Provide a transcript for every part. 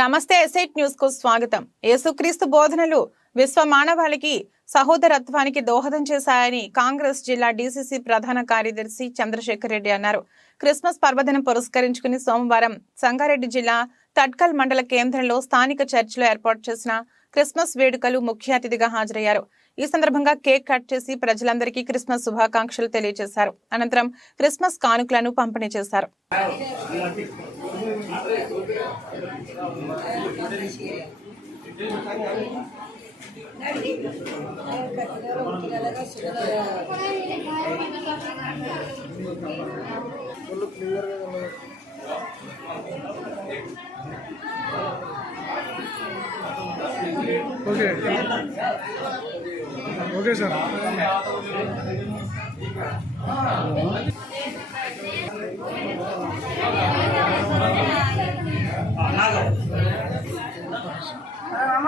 నమస్తే ఎస్ఐట్ న్యూస్కు స్వాగతం. యేసుక్రీస్తు బోధనలు విశ్వ మానవాళికి సహోదరత్వానికి దోహదం చేశాయని కాంగ్రెస్ జిల్లా డీసీసీ ప్రధాన కార్యదర్శి చంద్రశేఖర్ రెడ్డి అన్నారు. క్రిస్మస్ పర్వదినం పురస్కరించుకుని సోమవారం సంగారెడ్డి జిల్లా తట్కల్ మండల కేంద్రంలో స్థానిక చర్చిలో ఏర్పాటు చేసిన క్రిస్మస్ వేడుకలు ముఖ్య అతిథిగా హాజరయ్యారు. ఈ సందర్భంగా కేక్ కట్ చేసి ప్రజలందరికీ క్రిస్మస్ శుభాకాంక్షలు తెలియజేశారు. అనంతరం క్రిస్మస్ కానుకలను పంపిణీ చేశారు. ఓకే ఓకే సార్ గ్రామ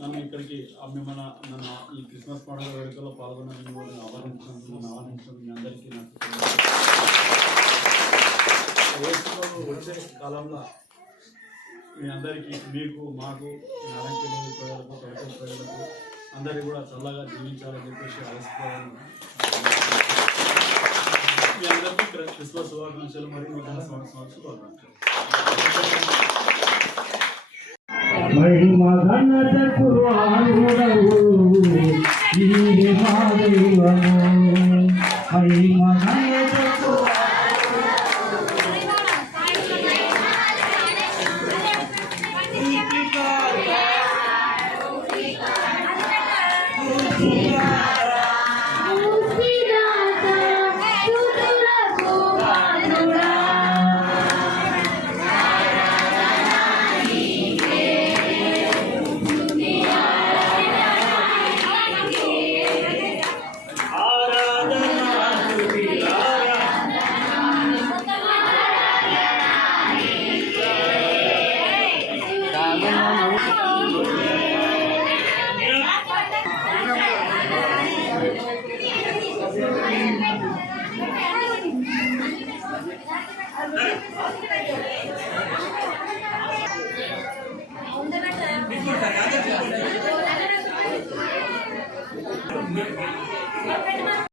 నన్ను ఇక్కడికి మిమ్మల్ని నన్ను ఈ క్రిస్మస్ పండుగ వేడుకలో పాల్గొనడానికి ఆహ్వానించినందుకు నన్ను ఆహ్వానించినందుకు మీ అందరికీ నాకు వచ్చే కాలంలో మీ అందరికీ మీకు మాకు నారాయణ ప్రజలకు తొలక ప్రజలకు అందరికీ కూడా చల్లగా జీవించాలని చెప్పేసి ఆలోచిస్తున్నాను మీ అందరికీ క్రిస్మస్ శుభాకాంక్షలు మరియు నూతన సంవత్సరాల శుభాకాంక్షలు. ಮಹಿಮಗನದ ಕುರುವಾನುಡವು ಹೀಗೆ ಮಾಡುವನು ಮಹಿಮಗನದ Yeah.